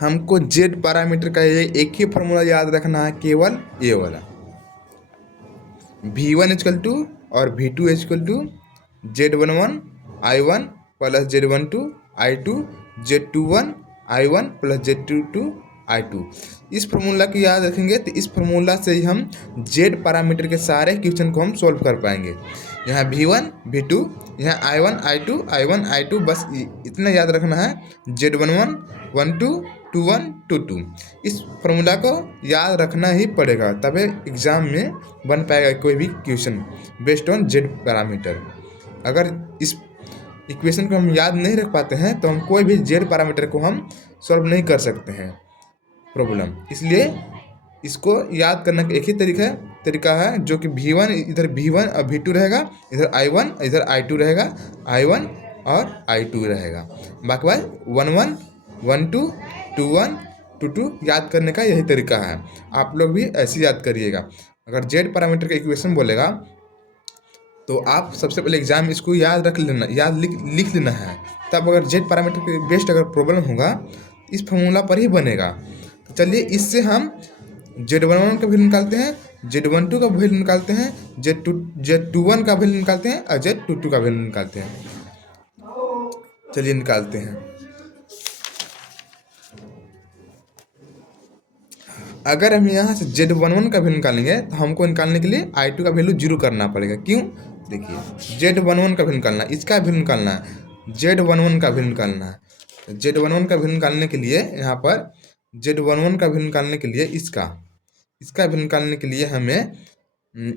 हमको Z parameter का ये एक ही फॉर्मूला याद रखना है, केवल ये वाला। V1 इक्वल टू और V2 equal to Z11 I1 plus Z12 I2 Z21 I1 plus Z22 I2। इस फार्मूला को याद रखेंगे तो इस फार्मूला से ही हम जेड पैरामीटर के सारे क्वेश्चन को हम सॉल्व कर पाएंगे। यहाँ V1 V2, यहाँ I1 I2 I1 I2, बस इतना याद रखना है। Z11 12 21 22, इस फार्मूला को याद रखना ही पड़ेगा, तभी एग्ज़ाम में बन पाएगा कोई भी question based on Z parameter. अगर इस इक्वेशन को हम याद नहीं रख पाते हैं तो हम कोई भी जेड पैरामीटर को हम सॉल्व नहीं कर सकते हैं प्रॉब्लम। इसलिए इसको याद करने का एक ही तरीका है जो कि V1 इधर V1 और V2 रहेगा, इधर I1 इधर I2 रहेगा, I1 और I2 रहेगा। बाकी बात 11 12 21 22 याद करने का यही तरीका है। आप लोग भी ऐसे याद करिएगा। अगर जेड पैरामीटर का इक्वेशन बोलेगा तो आप सबसे पहले एग्जाम इसको याद रख लेना, याद लिख लेना है। तब अगर जेड पैरामीटर के बेस्ड अगर प्रॉब्लम होगा इस फार्मूला पर ही बनेगा। तो चलिए इससे हम Z11 का वैल्यू निकालते हैं, Z12 का वैल्यू निकालते हैं, Z21 का वैल्यू निकालते हैं और Z22 का वैल्यू निकालते हैं। चलिए निकालते हैं। अगर हम यहाँ से Z11 का वैल्यू निकालेंगे तो हमको निकालने के लिए I2 का वैल्यू 0 करना पड़ेगा। क्यों? देखिए Z11 का वैल्यू निकालना है, इसका वैल्यू निकालना है, Z11 का वैल्यू निकालना है। Z11 का वैल्यू निकालने के लिए यहाँ पर Z11 का वैल्यू निकालने के लिए इसका वैल्यू निकालने के लिए हमें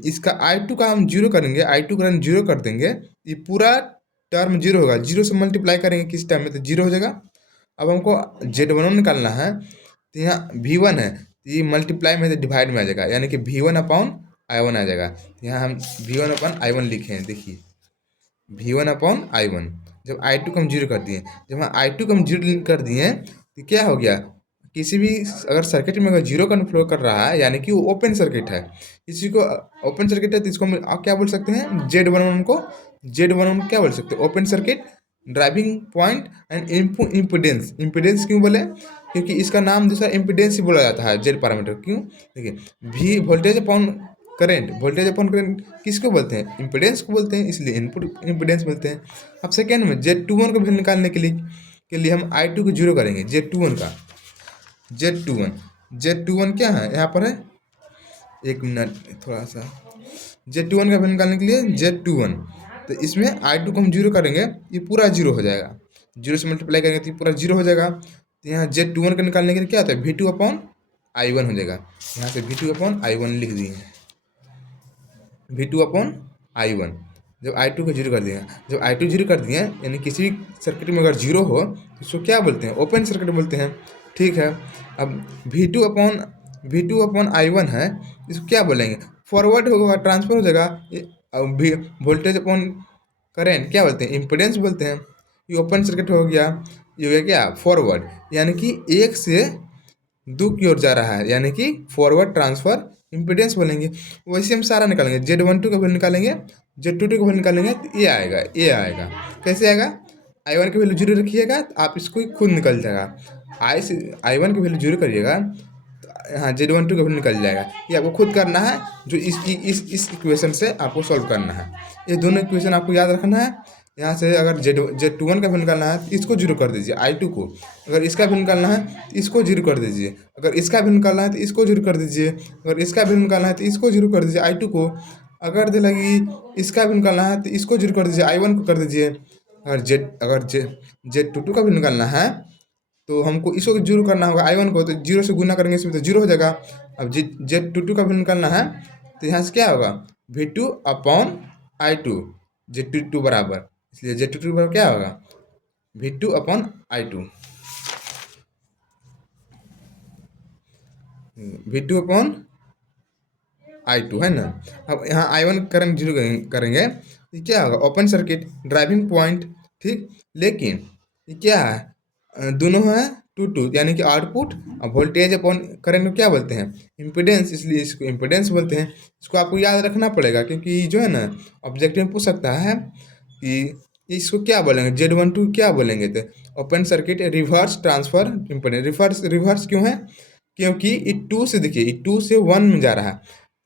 इसका I2 का हम 0 करेंगे, I2 का हम 0 कर देंगे, ये पूरा टर्म 0 होगा। 0 से मल्टीप्लाई करेंगे किस टाइम में तो 0 हो जाएगा। अब हमको Z11 निकालना है तो यहाँ V1 है, ये मल्टीप्लाई में तो डिवाइड में आ जाएगा, यानी कि V1 अपॉन I1 आ जाएगा। यहाँ हम V1 अपॉन I1 लिखे हैं। देखिए V1 अपॉन I1, जब I2 को हम 0 कर दिए, जब हम I2 को हम 0 कर दिए तो क्या हो गया, किसी भी अगर सर्किट में अगर 0 करंट फ्लो कर रहा है यानी कि वो ओपन सर्किट है। इसी को ओपन सर्किट है तो इसको हम आप क्या बोल सकते हैं, Z11 को क्या बोल सकते हैं, open circuit driving point and impedance. Impedance क्यों बोले, क्योंकि इसका नाम दूसरा इम्पीडेंस ही बोला जाता है जेड पैरामीटर। क्यों? देखिए V वोल्टेज अपॉन करंट किसको बोलते हैं, इम्पीडेंस को बोलते हैं, इसलिए इनपुट इम्पीडेंस बोलते हैं। अब सेकेंड में Z21 को भी निकालने के लिए हम I2 को 0 करेंगे, Z21 क्या है यहाँ पर है, एक मिनट थोड़ा सा, Z21 का वैल्यू निकालने के लिए Z21, तो इसमें I2 को हम 0 करेंगे, ये पूरा 0 हो जाएगा। 0 से मल्टीप्लाई करेंगे तो ये पूरा 0 हो जाएगा। तो यहाँ Z21 का निकालने के लिए क्या होता है, V2 अपॉन I1 हो जाएगा। यहाँ से V2 अपॉन I1 लिख दिए, V2 अपॉन I1। जब I2 को 0 कर दिए, जब I2 0 कर दिए यानी किसी भी सर्किट में अगर 0 हो तो इसको क्या बोलते हैं, ओपन सर्किट बोलते हैं। ठीक है, अब V2 अपॉन I1 है, इसको क्या बोलेंगे, फॉरवर्ड होगा, ट्रांसफर हो जाएगा। वोल्टेज अपॉन करेंट क्या बोलते हैं, इम्पीडेंस बोलते हैं। ये ओपन सर्किट हो गया, ये हो गया क्या, फॉरवर्ड, यानी कि एक से दो की ओर जा रहा है, यानी कि फॉरवर्ड ट्रांसफर इम्पीडेंस बोलेंगे। वैसे हम सारा निकालेंगे, Z12 का वैल्यू निकालेंगे, Z22 का वैल्यू निकालेंगे तो ये आएगा। कैसे आएगा, I1 का वैल्यू 0 रखिएगा तो आप इसको खुद निकल जाएगा। I1 का वैल्यू 0 करिएगा तो हाँ Z12 का वैल्यू निकल जाएगा। ये आपको खुद करना है, जो इस इक्वेशन से आपको सॉल्व करना है। ये दोनों इक्वेशन आपको याद रखना है। यहाँ से अगर Z21 का वैल्यू निकालना है तो इसको 0 कर दीजिए, I2 को। अगर इसका वैल्यू निकालना है तो इसको 0 कर दीजिए, अगर इसका वैल्यू निकालना है तो इसको 0 कर दीजिए, अगर इसका वैल्यू निकालना है तो इसको 0 कर दीजिए I2 को। अगर दे लगी इसका वैल्यू निकालना है तो इसको 0 कर दीजिए, I1 को कर दीजिए। अगर Z22 का वैल्यू निकालना है तो हमको इसको 0 करना होगा, I1 को, तो 0 से गुना करेंगे इसमें तो 0 हो जाएगा। अब Z22 का वैल्यू निकालना है तो यहाँ से क्या होगा, V2 अपॉन I2, Z22 बराबर, इसलिए Z22 बराबर क्या होगा, V2 upon I2, V2 upon I2 है ना। अब यहाँ I1 करंट 0 करेंगे ये क्या होगा, ओपन सर्किट ड्राइविंग पॉइंट। ठीक, लेकिन ये क्या है, दोनों है 2 यानी कि आउटपुट। अब वोल्टेज अपॉन करंट को क्या बोलते हैं, इम्पीडेंस, इसलिए इसको इम्पीडेंस बोलते हैं। इसको आपको याद रखना पड़ेगा क्योंकि जो है ना ऑब्जेक्टिव में पूछ सकता है कि इसको क्या बोलेंगे, Z12 क्या बोलेंगे, तो open circuit reverse transfer impedance. Reverse reverse क्यों है? क्योंकि ई टू से, देखिए ई टू से वन में जा रहा है,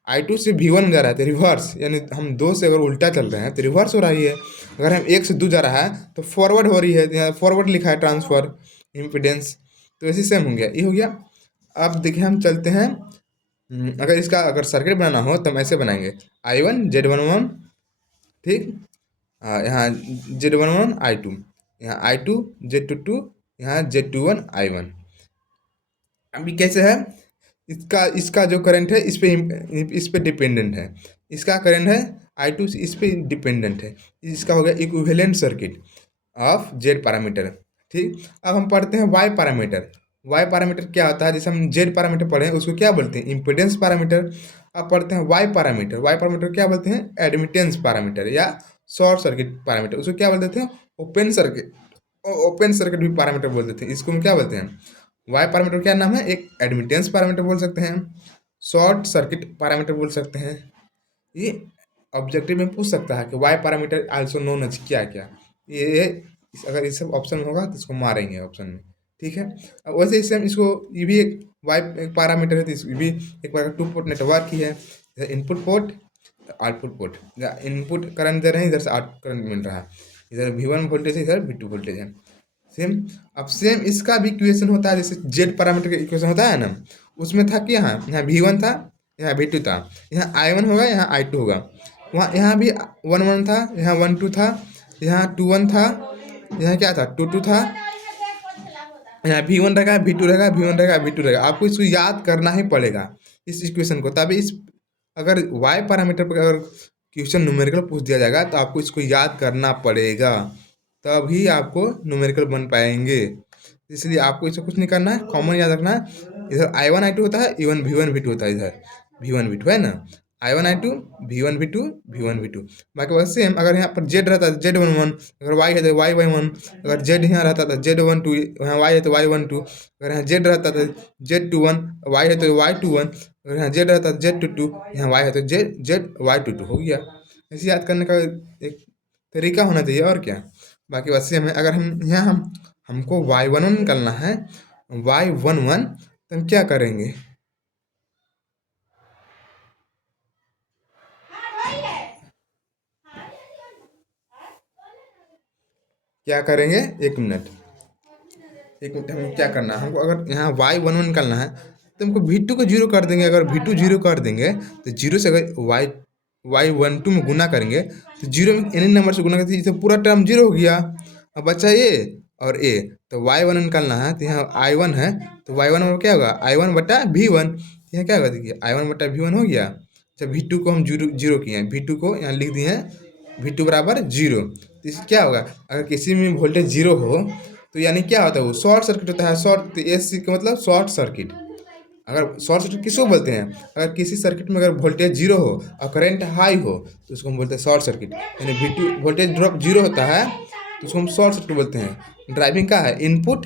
आई टू से भी वन में जा रहा है, तो रिवर्स, यानी हम दो से अगर उल्टा चल रहे हैं तो रिवर्स हो रही है। अगर हम एक से दो जा रहा है तो फॉरवर्ड हो रही है, यहाँ फॉरवर्ड लिखा है ट्रांसफर इम्पीडेंस, तो ऐसे सेम हो गया, ये हो गया। अब देखिए हम चलते हैं, अगर इसका अगर सर्किट बनाना हो तो हम ऐसे बनाएंगे, I one Z one one, ठीक, यहाँ Z one one I two, यहाँ I two Z two two, यहाँ Z two one I one. अभी कैसे है, इसका इसका जो करंट है इस पे डिपेंडेंट है, इसका करंट है आई टू इस पे डिपेंडेंट है, इसका हो गया equivalent circuit of Z parameter. ठीक, अब हम पढ़ते हैं वाई पैरामीटर। वाई पैरामीटर क्या होता है? जैसे हम जेड पैरामीटर पढ़े हैं उसको क्या बोलते हैं? Impedance parameter. अब पढ़ते हैं वाई पैरामीटर। वाई पैरामीटर क्या बोलते हैं? एडमिटेंस पैरामीटर या शॉर्ट सर्किट पैरामीटर। उसको क्या बोलते थे? ओपन सर्किट, ओपन सर्किट भी पैरामीटर बोलते थे। इसको हम क्या बोलते हैं? वाई पैरामीटर क्या नाम है? एक एडमिटेंस पैरामीटर बोल सकते हैं, शॉर्ट सर्किट पैरामीटर बोल सकते हैं। ये ऑब्जेक्टिव में पूछ सकता है कि Y parameter also known as क्या क्या। ये अगर इस सब ऑप्शन में होगा तो इसको मारेंगे ऑप्शन में, ठीक है। अब वैसे इससे हम इसको, ये भी एक वाई एक पैरामीटर है, तो इसको भी एक बार टू पोर्ट नेटवर्क ही है। इधर input port, output port, input current दे रहे हैं, इधर से आउटपुट करंट मिल रहा है, इधर V1 वोल्टेज है, इधर V2 वोल्टेज है। सेम, अब सेम इसका भी इक्वेशन होता है, जैसे जेड पैरामीटर का इक्वेशन होता है ना, उसमें था कि यहाँ यहाँ V1 था, यहाँ V2 था, यहाँ I1 होगा, यहाँ I2 होगा, वहाँ यहाँ भी 1 1 था, यहाँ 1 2 था, यहाँ 2 1 था, यहाँ क्या था 2 2 था, यहाँ V1 रहेगा, V2 रहेगा, V1 रहेगा, V2 रहेगा। आपको इसको याद करना ही पड़ेगा इस इक्वेशन को, तभी इस अगर वाई पैरामीटर पर अगर क्वेश्चन न्यूमेरिकल पूछ दिया जाएगा तो आपको इसको याद करना पड़ेगा, तभी आपको न्यूमेरिकल बन पाएंगे। इसलिए आपको इसको कुछ नहीं करना है, कॉमन याद रखना है। इधर I1 I2 होता है, इवन V1 V2 होता है, इधर V1 V2 है ना, I1 I2 V1 V2 V1 V2। बाकी बस सेम, अगर यहाँ पर Z रहता है Z 1 1, अगर Y है तो Y 1 1, अगर Z यहाँ रहता था Z 1 2, यहाँ Y है तो Y 1 2, अगर यहाँ Z रहता था Z 2 1, Y है तो Y 2 1, अगर यहाँ Z रहता है Z 2 2, यहाँ Y है तो Z Y 2 2 हो गया। ऐसे याद करने का एक तरीका होना चाहिए, और क्या। बाकी बस सेम है। अगर हम यहाँ हमको Y11 निकालना है, Y11, तो हम क्या करेंगे? क्या करेंगे? एक मिनट हमें क्या करना है, हमको अगर यहाँ Y11 निकालना है तो हमको V2 को जीरो कर देंगे। अगर V2 जीरो कर देंगे तो जीरो से अगर Y12 में गुना करेंगे तो जीरो में एनी नंबर से गुना करते तो पूरा टर्म जीरो हो गया। अब बचा ए और ए, तो Y1 निकालना है, तो यहाँ I1 है, तो Y1 में क्या होगा? I1 बटा V1, यहाँ क्या होगा? देखिए I1 बटा V1 हो गया। जब V2 को हम जीरो जीरो किए हैं, V2 को यहाँ लिख दिए हैं V2 बराबर जीरो, तो इससे क्या होगा? अगर किसी में वोल्टेज जीरो हो तो यानी क्या होता है? वो शॉर्ट सर्किट होता है। शॉर्ट, तो एस का मतलब शॉर्ट सर्किट। अगर शॉर्ट सर्किट किसको बोलते हैं? अगर किसी सर्किट में अगर वोल्टेज जीरो हो और करंट हाई हो तो उसको हम बोलते हैं शॉर्ट सर्किट। यानी V2 वोल्टेज ड्रॉप जीरो होता है तो उसको हम शॉर्ट सर्किट बोलते हैं। ड्राइविंग का है इनपुट,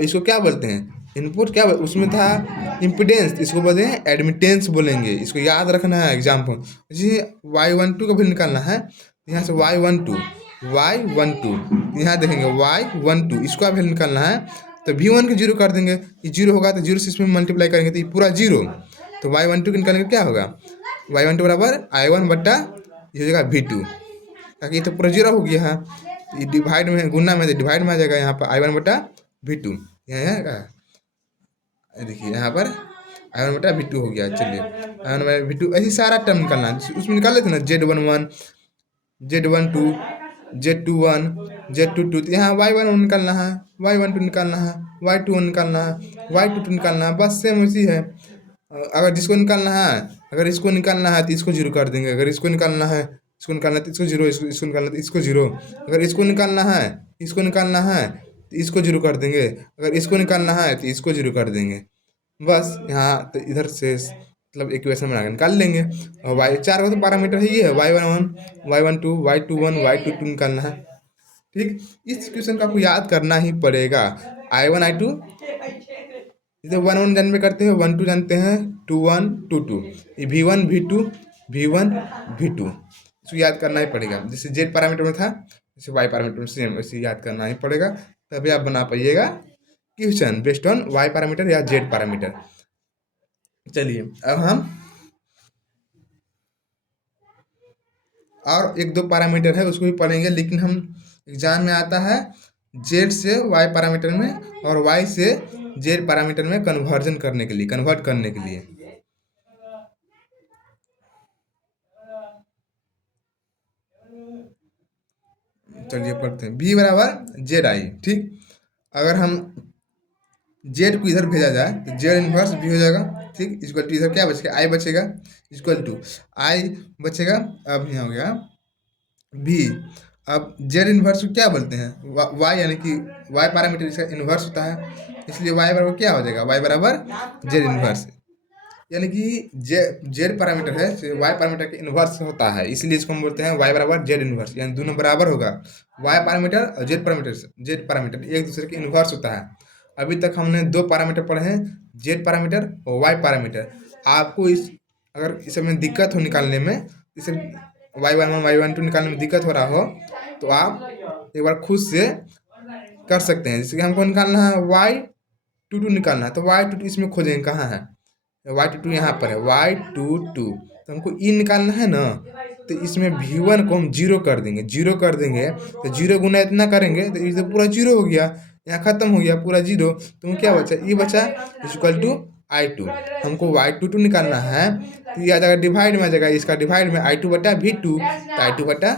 इसको क्या बोलते हैं? इनपुट क्या उसमें था? इम्पिडेंस, इसको बोलते हैं एडमिटेंस बोलेंगे। इसको याद रखना है एग्जाम्पल। जैसे Y12 का भी निकालना है, यहाँ से Y12 यहाँ देखेंगे Y12, इसका वैल्यू निकालना है तो V1 को जीरो कर देंगे, ये जीरो होगा तो जीरो से इसमें मल्टीप्लाई करेंगे तो ये पूरा जीरो, तो Y12 को निकालेंगे क्या होगा? Y12 बराबर I1 बट्टा ये हो जाएगा V2, ताकि ये तो पूरा जीरो हो गया है, ये डिवाइड में गुना में डिवाइड में आ जाएगा, यहाँ पर I1 बट्टा V2, यहाँ देखिए यहाँ पर I1 बटा V2 हो गया। चलिए I1 बटा V2, ऐसे सारा टर्म निकालना है, उसमें निकाल लेते ना Z11 Z12 Z21 Z22, तो यहाँ Y11 निकालना है, Y12 निकालना है, Y21 निकालना है, Y22 निकालना है, बस सेम उसी है। अगर जिसको निकालना है, अगर इसको निकालना है तो इसको जीरो कर देंगे, अगर इसको निकालना है, इसको निकालना है तो इसको जीरो, इसको निकालना है तो इसको जीरो, अगर इसको निकालना है, इसको निकालना है तो इसको जीरो कर देंगे, अगर इसको निकालना है तो इसको जीरो कर देंगे। बस यहाँ तो इधर से मतलब इक्वेशन बना के निकाल लेंगे। और वाई चार का तो पैरामीटर है, ये है Y11 Y12 Y21 Y22 निकालना है। ठीक, इस इक्वेशन का आपको याद करना ही पड़ेगा। I1 I2 इधर 1 1 जानते करते हैं, 1 2 जानते हैं, 2 1 2 2, ये V1 V2 V1 V2, इसको याद करना ही पड़ेगा। जैसे जेड पैरामीटर में था, जैसे वाई पैरामीटर में सेम वैसे याद करना ही पड़ेगा। तभी आप बना पाइएगा question based on Y parameter या जेड पैरामीटर। चलिए अब हम और एक दो पैरामीटर है उसको भी पढ़ेंगे, लेकिन हम एग्जाम में आता है जेड से वाई पैरामीटर में और वाई से जेड पैरामीटर में कन्वर्जन करने के लिए, कन्वर्ट करने के लिए। चलिए पढ़ते हैं। बी बराबर जेड आई, ठीक। अगर हम जेड को इधर भेजा जाए तो जेड इनवर्स भी हो जाएगा, ठीक। इक्वल टू इधर क्या बचेगा, आई बचेगा, इक्वल टू आई बचेगा। अब यहाँ हो गया बी। अब जेड इनवर्स को क्या बोलते हैं, वाई, यानी कि वाई पैरामीटर इसका इनवर्स होता है, इसलिए वाई बराबर क्या हो जाएगा, वाई बराबर जेड इनवर्स, यानी कि जेड पैरामीटर है वाई पैरामीटर के इनवर्स होता है, इसलिए इसको हम बोलते हैं वाई बराबर जेड इनवर्स, यानी दोनों बराबर होगा। वाई पैरामीटर और जेड पैरामीटर एक दूसरे के इनवर्स होता है। अभी तक हमने दो पैरामीटर पढ़े हैं, जेड पैरामीटर और वाई पैरामीटर। आपको इस अगर इस समय दिक्कत हो निकालने में, इसे y11 y12 निकालने में दिक्कत हो रहा हो, तो आप एक बार खुद से कर सकते हैं। जैसे कि हमको निकालना है y22 निकालना है, तो y22 इसमें खोजेंगे कहाँ है, y22 यहाँ पर है, y22 तो हमको ई निकालना है ना, तो इसमें v1 को हम जीरो कर देंगे, जीरो कर देंगे तो जीरो गुना इतना करेंगे तो ये पूरा जीरो हो गया, यहाँ खत्म हो गया पूरा जीरो, तो क्या बचा, ई बचा इक्वल टू i2। हमको y22 निकालना है, तो ये आ जाएगा डिवाइड में आ जाएगा, इसका डिवाइड में i2 बटा v2, तो i2 बटा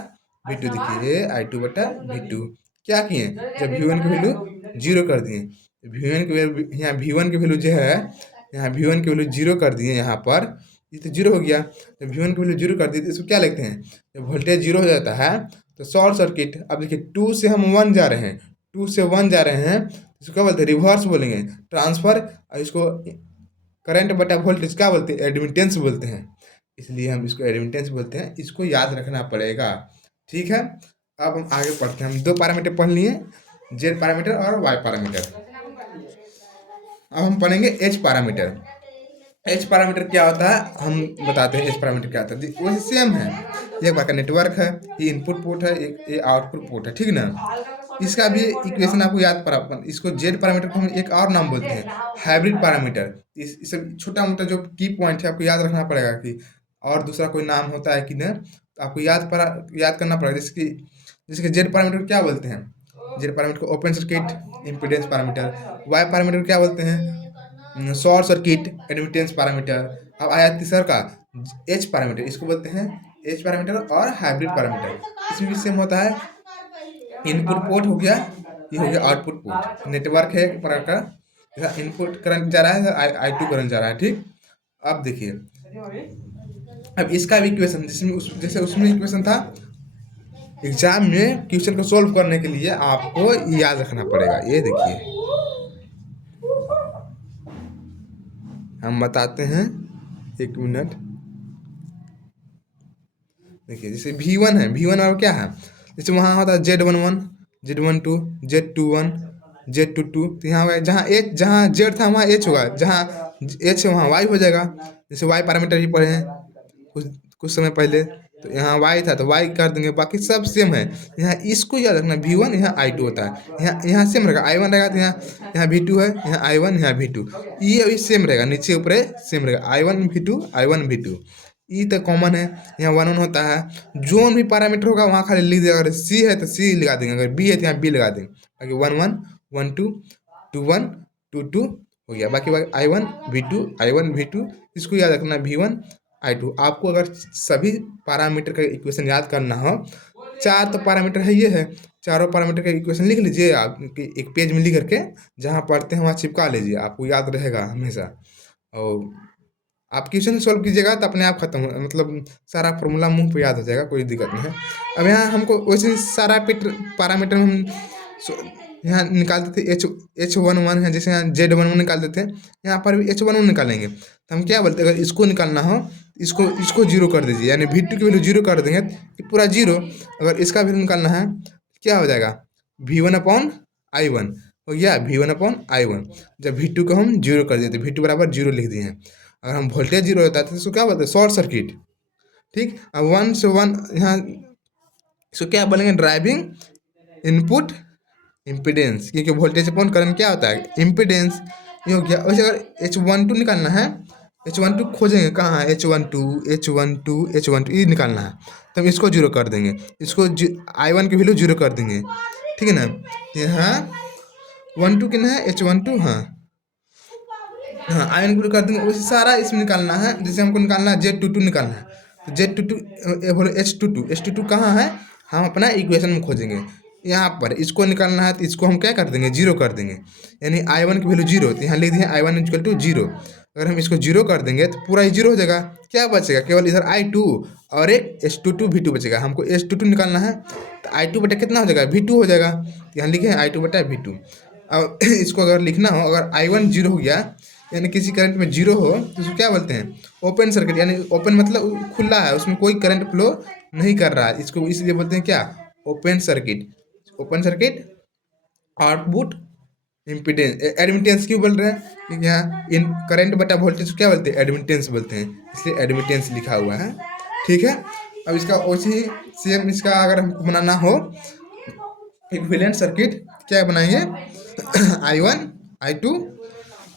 v2, देखिए i2 बटा v2। क्या किए, जब v1 की वैल्यू जीरो कर दिए, v1 की वैल्यू, यहाँ v1 की वैल्यू जो है, यहाँ v1 की वैल्यू जीरो कर दिए, यहाँ पर ये तो जीरो हो गया, तो v1 की वैल्यू जीरो कर दी तो इसको क्या लिखते हैं, जब वोल्टेज जीरो हो जाता है तो शॉर्ट सर्किट। अब देखिए 2 से हम 1 जा रहे हैं, 2 से 1 जा रहे हैं, इसको क्या बोलते हैं, रिवर्स बोलेंगे, ट्रांसफर। और इसको करंट बटा वोल्टेज क्या बोलते हैं, एडमिटेंस बोलते हैं, इसलिए हम इसको एडमिटेंस बोलते हैं, इसको याद रखना पड़ेगा, ठीक है। अब हम आगे पढ़ते हैं। हम दो पैरामीटर पढ़ लिए, जेड पैरामीटर और वाई पैरामीटर। अब हम पढ़ेंगे एच पैरामीटर। एच पैरामीटर क्या होता है हम बताते हैं, एच पैरामीटर क्या होता है। वैसे सेम है, एक बार का नेटवर्क है, ये इनपुट पोर्ट है, एक ये आउटपुट पोर्ट है, ठीक ना। इसका भी इक्वेशन आपको याद पड़ा, इसको जेड पैरामीटर को हम एक और नाम बोलते हैं, हाइब्रिड पैरामीटर। इस छोटा मोटा जो की पॉइंट है आपको याद रखना पड़ेगा कि और दूसरा कोई नाम होता है कि नहीं, तो आपको याद करना पड़ेगा। जैसे कि जेड पैरामीटर क्या बोलते हैं, जेड पैरामीटर को open circuit impedance parameter. Y parameter क्या बोलते हैं, शॉर्ट सर्किट एडमिटेंस पैरामीटर। अब आया तीसरा का एच पैरामीटर, इसको बोलते हैं एच पैरामीटर और हाइब्रिड पैरामीटर। इसमें भी सेम होता है, इनपुट पोर्ट हो गया, ये हो गया आउटपुट पोर्ट, नेटवर्क है एक प्रकार का, इनपुट करंट जा रहा है, I2 करंट जा रहा है, ठीक। अब देखिए, अब इसका भी इक्वेशन जैसे उसमें इक्वेशन था, एग्जाम में क्वेश्चन को सॉल्व करने के लिए आपको याद रखना पड़ेगा। ये देखिए हम बताते हैं, एक मिनट। देखिए जैसे V1 है, V1 और क्या है, जैसे वहाँ होता है Z11, Z12, Z21, Z22, तो यहाँ जहाँ Z था वहाँ H होगा, जहाँ H है वहाँ Y हो जाएगा। जैसे Y पैरामीटर ही पढ़े हैं कुछ समय पहले, तो यहाँ Y था तो Y कर देंगे, बाकी सब सेम है। यहाँ इसको याद रखना, V1 यहाँ I2 होता है, यहाँ सेम रहेगा, I1 रहेगा, तो यहाँ V2 है, यहाँ I1 यहाँ V2, ये अभी सेम रहेगा, नीचे ऊपर सेम रहेगा, I1 V2 I1 V2। ई तो कॉमन है, यहाँ 1 1 होता है। जो भी पैरामीटर होगा वहाँ खाली लिख देगा, अगर सी है तो सी लगा देंगे, अगर बी है तो यहाँ बी लगा देंगे, बाकी 1 1 1 2 2 1 2 2 हो गया। बाकी I1 V2 I1 V2, इसको याद रखना V1 I2। आपको अगर सभी पैरामीटर का इक्वेशन याद करना हो, चार तो पैरामीटर है, ये है, चारों पैरामीटर का इक्वेशन लिख लीजिए आप एक पेज में लिख करके, जहाँ पढ़ते हैं वहाँ चिपका लीजिए, आपको याद रहेगा हमेशा। और आप क्वेश्चन सॉल्व कीजिएगा तो अपने आप खत्म हो, मतलब सारा फॉर्मूला मुंह पे याद हो जाएगा, कोई दिक्कत नहीं है। अब यहाँ हमको वैसे सारा पैरामीटर हम यहाँ निकालते थे, H11 है, जैसे यहाँ Z11 निकालते थे, यहाँ पर भी H11 निकालेंगे। तो हम क्या बोलते हैं, अगर इसको निकालना हो इसको जीरो कर दीजिए, यानी V2 की वैल्यू जीरो कर देंगे कि पूरा जीरो। अगर इसका वैल्यू निकालना है क्या हो जाएगा, V1/I1 हो गया, V1/I1। जब V2 को हम जीरो कर दिए तो V2 बराबर जीरो लिख दिए हैं। अगर हम वोल्टेज जीरो होता है तो इसको क्या बोलते हैं, शॉर्ट सर्किट, ठीक। अब 1 से 1 यहाँ इसको क्या बोलेंगे, ड्राइविंग इनपुट इम्पीडेंस, क्योंकि वोल्टेज अपॉन करंट क्या होता है, इम्पीडेंस। ये हो गया। वैसे अगर H12 निकालना है, H12 खोजेंगे कहाँ है, H12 H12 H12 ये निकालना है, तो हम इसको जीरो कर देंगे, इसको I1 की वैल्यू जीरो कर देंगे, ठीक है ना। यहाँ 12 कितना है, H12, हाँ हाँ, आयन गुरु कर देंगे। उसी सारा इसमें निकालना है, जैसे हमको निकालना है Z22 निकालना है, तो Z22 बोलो H22 कहाँ है, हम अपना इक्वेशन में खोजेंगे यहाँ पर, इसको निकालना है, तो इसको हम क्या कर देंगे, जीरो कर देंगे, यानी I1 की वैल्यू जीरो, तो यहाँ लिख दिए I1 इक्वल टू जीरो। अगर हम इसको जीरो कर देंगे तो पूरा ही जीरो हो जाएगा, क्या बचेगा, केवल इधर I2 और एक H22 V2 बचेगा। हमको H22 निकालना है, तो I2 बटा कितना हो जाएगा, V2 हो जाएगा, तो यहाँ लिखे हैं I2 बटा V2। अब इसको अगर लिखना हो, अगर I1 जीरो हो गया, यानी किसी करंट में जीरो हो, तो उसको क्या बोलते हैं, ओपन सर्किट, यानी ओपन मतलब खुला है, उसमें कोई करंट फ्लो नहीं कर रहा है, इसको इसलिए बोलते हैं क्या, open circuit. Open circuit output impedance, admittance क्यों बोल रहे हैं, क्योंकि यहाँ इन करंट बटा वोल्टेज क्या बोलते हैं, एडमिटेंस बोलते हैं, इसलिए एडमिटेंस लिखा हुआ है, ठीक है। अब इसका वैसे ही सेम इसका अगर हमको बनाना हो इक्विवेलेंट सर्किट, क्या बनाएंगे, I1 I2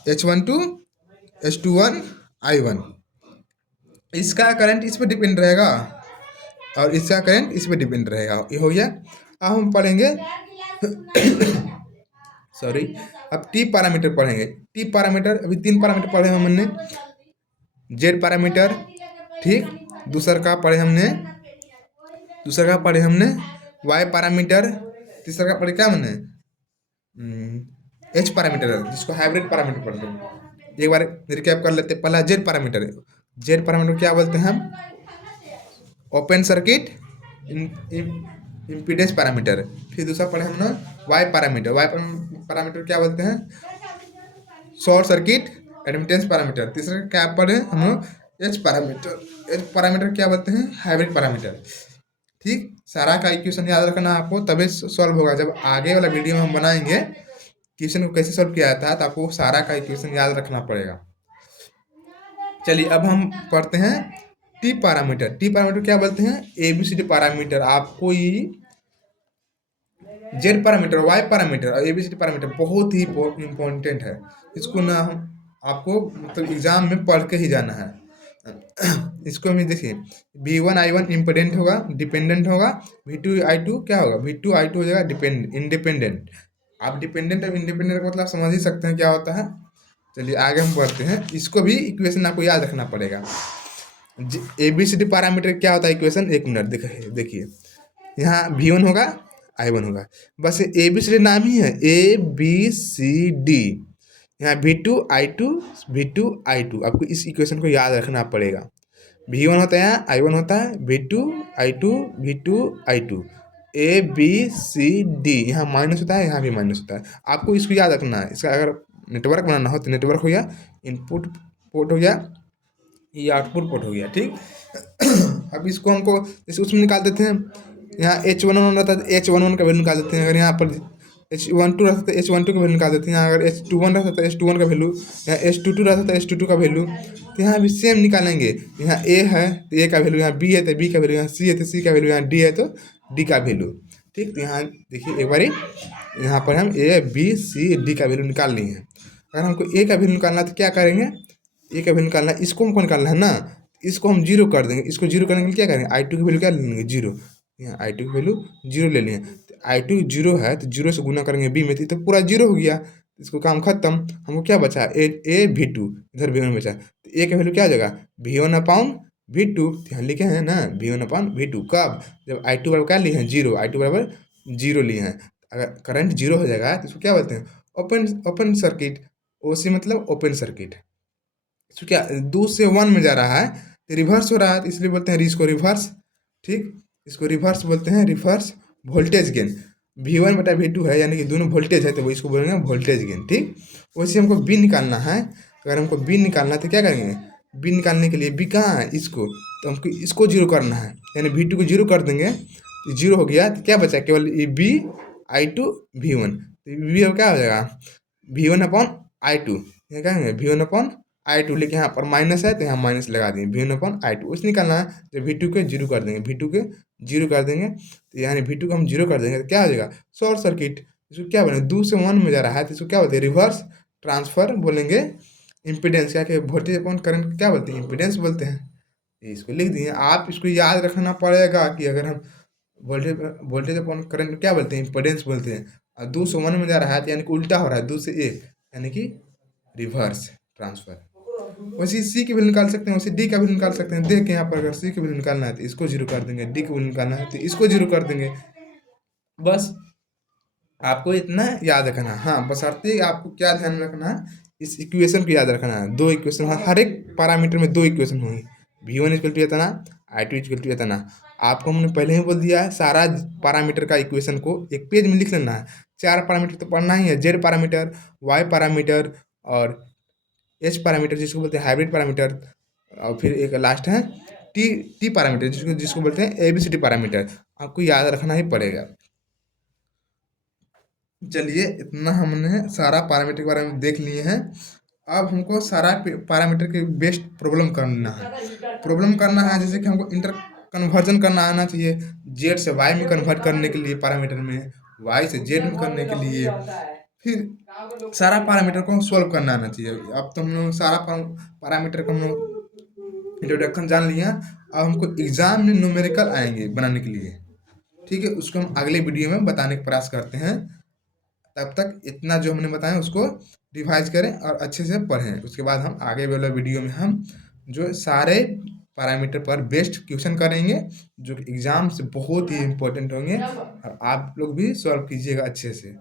H12 H21 I1, इसका करंट इस पर डिपेंड रहेगा और इसका करंट इस पर डिपेंड रहेगा, ये हो गया। अब हम पढ़ेंगे सॉरी, अब टी पैरामीटर पढ़ेंगे। टी पैरामीटर अभी 3 पैरामीटर पढ़े हमने, जेड पैरामीटर, ठीक, दूसरा का पढ़े हमने वाई पैरामीटर, तीसरा का पढ़े क्या हमने एच पैरामीटर, जिसको हाइब्रिड पैरामीटर पढ़ते हैं। एक बार रिकैप कर लेते हैं। पहला जेड पैरामीटर, जेड पैरामीटर क्या बोलते हैं हम, ओपन सर्किट इम्पीडेंस पैरामीटर। फिर दूसरा पढ़े हमने वाई पैरामीटर, वाई पैरामीटर क्या बोलते हैं, शॉर्ट सर्किट एडमिटेंस पैरामीटर। तीसरा क्या पढ़े हम लोग, एच पैरामीटर, एच पैरामीटर क्या बोलते हैं, हाइब्रिड पैरामीटर। ठीक, सारा का इक्वेशन याद रखना आपको, तभी सॉल्व होगा। जब आगे वाला वीडियो में हम बनाएंगे क्वेश्चन को कैसे सॉल्व किया जाता है, तो आपको सारा का इक्वेशन याद रखना पड़ेगा। चलिए अब हम पढ़ते हैं टी पैरामीटर। टी पैरामीटर क्या बोलते हैं, ABCD पैरामीटर। आपको ये जेड पैरामीटर, वाई पैरामीटर और ABCD पैरामीटर बहुत ही इम्पोर्टेंट है। इसको ना हम आपको मतलब एग्जाम में पढ़ के ही जाना है। इसको हम देखिए, V1 I1 इम्पोर्टेंट होगा, डिपेंडेंट होगा, V2 I2 क्या होगा, V2 I2 हो जाएगा इंडिपेंडेंट। आप डिपेंडेंट और इंडिपेंडेंट का मतलब समझ ही सकते हैं क्या होता है। चलिए आगे हम बढ़ते हैं। इसको भी इक्वेशन आपको याद रखना पड़ेगा। ABCD पैरामीटर क्या होता है इक्वेशन, एक मिनट देखिए, यहाँ V1 होगा I1 होगा, बस ABCD नाम ही है, ABCD। यहाँ V2 I2 V2 I2, आपको इस इक्वेशन को याद रखना पड़ेगा। V1 होता है, यहाँ I1 होता है, V2 I2 V2 I2, ABCD। यहाँ माइनस होता है, यहाँ भी माइनस होता है, आपको इसको याद रखना है। इसका अगर नेटवर्क बनाना हो तो नेटवर्क हो गया, इनपुट पोर्ट हो गया, ये आउटपुट पोर्ट हो गया, ठीक। अब इसको हमको जैसे उसमें निकाल देते हैं, यहाँ H11 रहता है तो H11 का वैल्यू निकाल देते हैं। अगर यहाँ पर H12 रहता है तो H12 का वैल्यू निकाल देते हैं। यहाँ अगर H21 रहता है तो H21 का वैल्यू, यहाँ H22 रहता है तो H22 का वैल्यू, तो यहाँ भी सेम निकालेंगे। यहाँ A है तो A का वैल्यू, यहाँ B है तो B का वैल्यू, यहाँ C है तो C का वैल्यू, यहाँ D है तो D का वैल्यू, ठीक। तो यहाँ देखिए एक बारी, यहाँ पर हम A B C D का वैल्यू निकाल लिए हैं। अगर हमको A का वैल्यू निकालना है तो क्या करेंगे, A का वैल्यू निकालना है, इसको हमको निकालना है ना, इसको हम जीरो कर देंगे। इसको जीरो करने के लिए क्या करेंगे, I2 की वैल्यू क्या ले लेंगे, जीरो। यहाँ I2 की वैल्यू जीरो ले लिए, तो I2 जीरो है तो जीरो से गुना करेंगे B में, तो पूरा जीरो हो गया, इसको काम खत्म। हमको क्या बचा, A V2, इधर V1 बचा, तो A का वैल्यू क्या हो जाएगा, V1 अपॉन V2। यहाँ लिखे हैं ना V1 अपॉन V2, कब, जब I2 बराबर क्या लिए हैं, जीरो, I2 बराबर जीरो लिए हैं। अगर करंट जीरो हो जाएगा तो इसको क्या बोलते हैं, ओपन सर्किट। OC मतलब ओपन सर्किट। इसको क्या, 2 से 1 में जा रहा है तो रिवर्स हो रहा है, तो इसलिए बोलते हैं इसको रिवर्स, ठीक। इसको रिवर्स बोलते हैं, रिवर्स वोल्टेज गेन। V1 बटा V2 है, यानी कि दोनों वोल्टेज है, तो वो इसको बोलेंगे वोल्टेज गेन, ठीक। वैसे हमको B निकालना है। अगर हमको B निकालना है तो क्या करेंगे, B निकालने के लिए B कहाँ है, इसको, तो हमको इसको जीरो करना है, यानी V2 को जीरो कर देंगे, तो जीरो हो गया, तो क्या बचा, केवल B I2 V1, तो V क्या हो जाएगा, V1 अपॉन I2, क्या कहेंगे V1 अपॉन I2, लेकिन यहाँ पर माइनस है तो यहाँ माइनस लगा देंगे, V1 अपॉन I2। उसे निकालना है तो V2 के जीरो कर देंगे, V2 के जीरो कर देंगे, तो यानी V2 को हम जीरो कर देंगे तो क्या हो जाएगा, शॉर्ट सर्किट। इसको क्या बोलेंगे, 2 से 1 में जा रहा है तो इसको क्या बोलते हैं, रिवर्स ट्रांसफर बोलेंगे। इम्पीडेंस क्या कि वोल्टेज अपॉन करंट को क्या बोलते हैं, इम्पीडेंस बोलते हैं। ये इसको लिख दिए। आप इसको याद रखना पड़ेगा कि अगर हम वोल्टेज वोल्टेज अपॉन करंट को क्या बोलते हैं, इम्पीडेंस बोलते हैं। और 2 से 1 में जा रहा है तो यानी कि उल्टा हो रहा है, 2 से 1 यानी कि रिवर्स ट्रांसफर। वैसे सी की वैल्यू निकाल सकते हैं, वैसे डी का भी निकाल सकते हैं। देख के यहाँ पर अगर सी की वैल्यू निकालना है तो इसको जीरो कर देंगे, डी की वैल्यू निकालना है तो इसको जीरो कर देंगे। बस आपको इतना याद रखना है। हाँ, बशर्ते आपको क्या ध्यान में रखना है, इस इक्वेशन को याद रखना है। 2 इक्वेशन, हर एक पैरामीटर में 2 इक्वेशन होंगी। V1 इक्वल टू इतना, I2 इक्वल टू इतना। आपको हमने पहले ही बोल दिया है, सारा पैरामीटर का इक्वेशन को एक पेज में लिख लेना है। 4 पैरामीटर तो पढ़ना ही है, Z पैरामीटर, Y पैरामीटर और H पैरामीटर जिसको बोलते हैं हाइब्रिड पैरामीटर, और फिर एक लास्ट है टी पैरामीटर जिसको जिसको बोलते हैं ABCD पैरामीटर। आपको याद रखना ही पड़ेगा। चलिए, इतना हमने सारा पैरामीटर के बारे में देख लिए हैं। अब हमको सारा पैरामीटर के बेस्ट प्रॉब्लम करना है। प्रॉब्लम करना है जैसे कि हमको इंटर कन्वर्जन करना आना चाहिए, जेड से वाई में कन्वर्ट करने के लिए पैरामीटर में, वाई से जेड में करने के लिए, फिर सारा पैरामीटर को सॉल्व करना आना चाहिए। अब तो हम लोग सारा पैरामीटर को हम लोग इंट्रोडक्शन जान लिया। अब हमको एग्जाम में न्यूमेरिकल आएंगे बनाने के लिए, ठीक है, उसको हम अगले वीडियो में बताने का प्रयास करते हैं। तब तक इतना जो हमने बताया उसको रिवाइज करें और अच्छे से पढ़ें। उसके बाद हम आगे वाला वीडियो में हम जो सारे पैरामीटर पर बेस्ड क्वेश्चन करेंगे, जो कि एग्जाम से बहुत ही इम्पोर्टेंट होंगे, और आप लोग भी सॉल्व कीजिएगा अच्छे से।